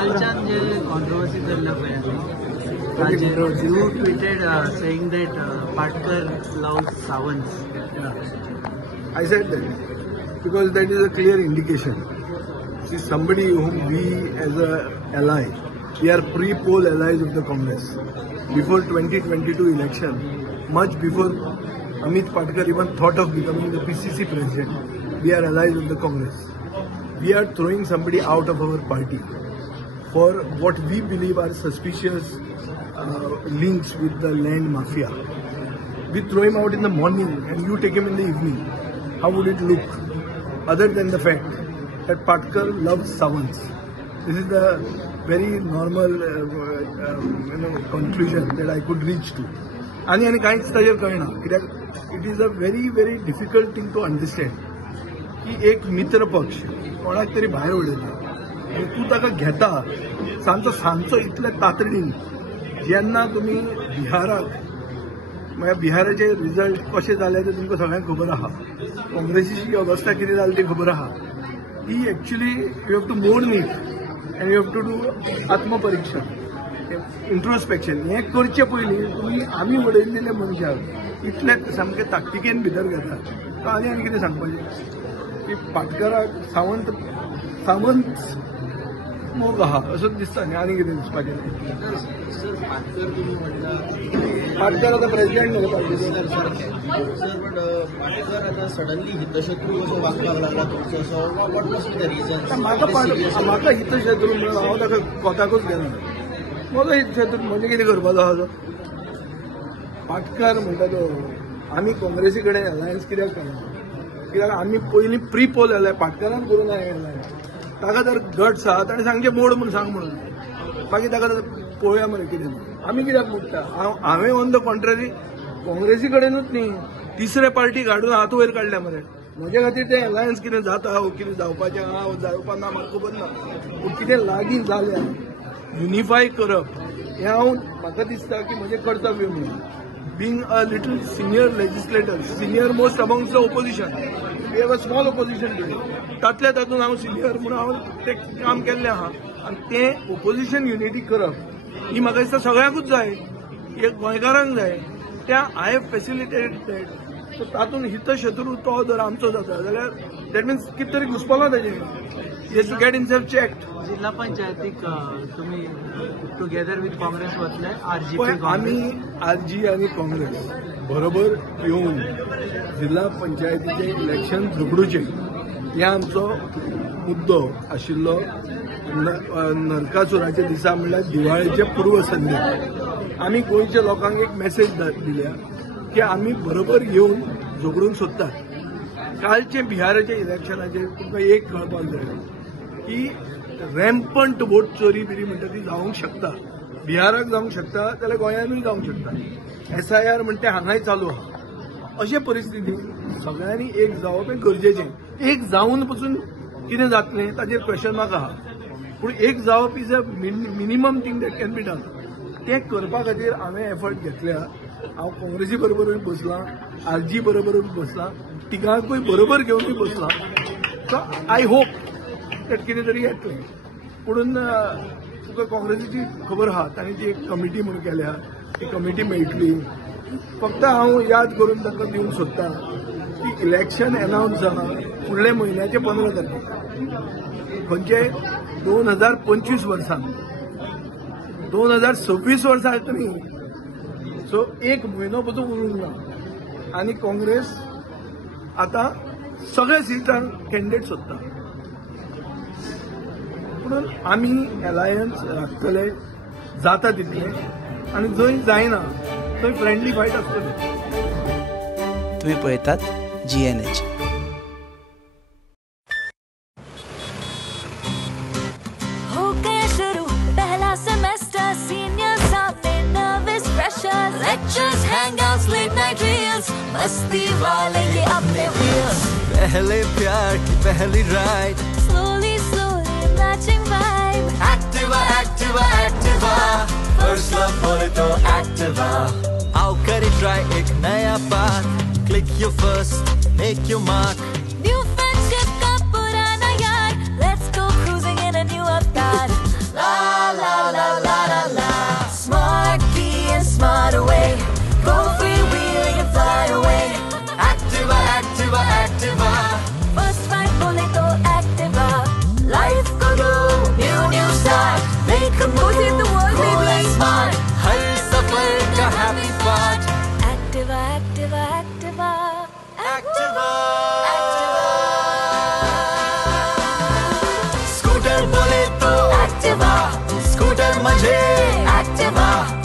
Alchan controversy you tweeted saying that Patkar loves Sawant. Yeah. I said that because that is a clear indication. See, somebody whom we as an ally, we are pre-poll allies of the Congress. Before 2022 election, much before Amit Patkar even thought of becoming the PCC president, we are allies of the Congress. We are throwing somebody out of our party for what we believe are suspicious links with the land mafia. We throw him out in the morning and you take him in the evening. How would it look? Other than the fact that Patkar loves Sawants. This is the very normal conclusion that I could reach to. आणि काहीच ताजेर कळना कित्याक it is a very very difficult thing to understand की एक मित्र पक्ष कोणाक तरी भायर उडयता आनी तूं ताका घेता सांचो इतल्या तातडीन जेन्ना तुमी बिहाराक म्हळ्यार बिहाराचे रिजल्ट कशे जाले ते तुमकां सगळ्यांक खबर आहा काँग्रेसीची अवस्था कितें जाली ती खबर आहा ही actually you have to mourn it and you have to do आत्मपरीक्षण इंट्रोस्पेक्शन हे करचे पयलीं तुमी आमी उडयल्लेले मनशाक इतले सामके ताकतिकेन भितर घेता आनी कितें सांगपाचें की पाटकराक सावंत मोग आहा असोच दिसता न्ही आनी कितें दिसपाचें पाटकर आता प्रेसिडेंट पाटकर आता सडनली हितशत्रू कसो वागपाक लागला तुमचो म्हाका हितशत्रू म्हणून हांव ताका कोताकूच घेना म्हाका हितशत्रू म्हणजे कितें करपाचो आहा तो पाटकर म्हणटा तो आमी काँग्रेसी कडेन अलायन्स कित्याक करना कित्याक आमी पयलीं प्री पोल जाल्यार पाटकरान करूं ना अलायन्स ताका जर गट्स आहा ताणें सांगचें मोड म्हणून सांग म्हणून मागीर ताका पळोवया मरे कितें आमी कित्याक मोडटा हांवें ऑन द कॉन्ट्ररी काँग्रेसी कडेनूच न्ही तिसरे पार्टी काडून हात वयर काडल्या मरे म्हजे खातीर तें अलायन्स कितें जाता कितें जावपाचें आहा जावपा ना म्हाका खबर ना पूण कितें लागीं जालें युनिफाय करप हें हांव म्हाका दिसता की म्हजें कर्तव्य म्हणून being a little senior legislator senior most amongst the opposition we have a small opposition today तातूंत हांव सिनियर म्हणून हांव तें काम केल्लें आहा आनी तें ओपोजिशन युनिटी करप ही म्हाका दिसता सगळ्यांकूच जाय एक गोंयकारांक जाय त्या आय हॅव फॅसिलिटेटेड दॅट सो तातूंत हितशत्रू तो जर आमचो जाता जाल्यार दॅट मिन्स कितें तरी घुसपलां ताजें टू गेट इन सेल्फ चॅक्ड जिल्हा पंचायतीक तुम्ही टुगेदर विथ काँग्रेस वतले आमी आरजी आनी काँग्रेस बरोबर येवन जिल्हा पंचायतीचें इलेक्शन झगडूचें हे आमचो मुद्दो आशिल्लो नरकासुराच्या दिसा म्हणल्यार दिवाळेचे पूर्व संध्या आमी गोंयच्या लोकांक एक मेसेज दिल्या की आमी बरोबर येवन झगडूंक सोदतात कालचे बिहाराच्या इलेक्शनाचेर तुमकां एक कळपाक जाय की रॅम्पंट वोट चोरी बिरी म्हणटा ती जावंक शकता बिहाराक जावंक शकता जाल्यार गोंयानूय जावंक शकता SIR म्हणटा तें हांगाय चालू आहा अशे परिस्थितींत सगळ्यांनी एक जावप हें गरजेचें एक जावन पसून कितें जातलें ताजेर क्वेश्चन मार्क आहा पूण एक जावप is a minimum thing that can be done तें करपा खातीर हांवें एफर्ट घेतल्या हांव काँग्रेसी बरोबरूय बसलां आरजी बरोबरूय बसलां तिगांकूय बरोबर घेवनूय बसलां सो आय होप दॅट कितें तरी येतलें पुणून तुका काँग्रेसीची खबर आहा तांणी जी एक कमिटी म्हणून केल्या ती कमिटी मेळटली फक्त हांव याद करून ताका दिवंक सोदतां की इलेक्शन अनावन्स जालां फुडले म्हयन्याचे 15 तारखेक खंयचे 2025 वर्सान 2026 वर्सा न्ही सो एक म्हयनो पसून उरूंक ना आनी काँग्रेस आतां सगळ्या सिटांक कॅन्डिडेट सोदता म्हणून आमी अलायन्स राखतले जाता तितलें आनी जंय जायना थंय फ्रेंडली फायट आसतली तुम्ही पळयतात GNH हो गया शुरू पहला सेमेस्टर सीनियर सामने nervous pressure lectures hangouts late night reels मस्ती वाले ये अपने व्हील्स पहले प्यार की पहली ride slowly matching vibe Activa first love बोले तो एक्टिवा आओ करें ट्राई एक नया path click your first make your mark new friendship का पुराना यार let's go cruising in a new avatar scooter म्हणजे ऍक्टिव्हा.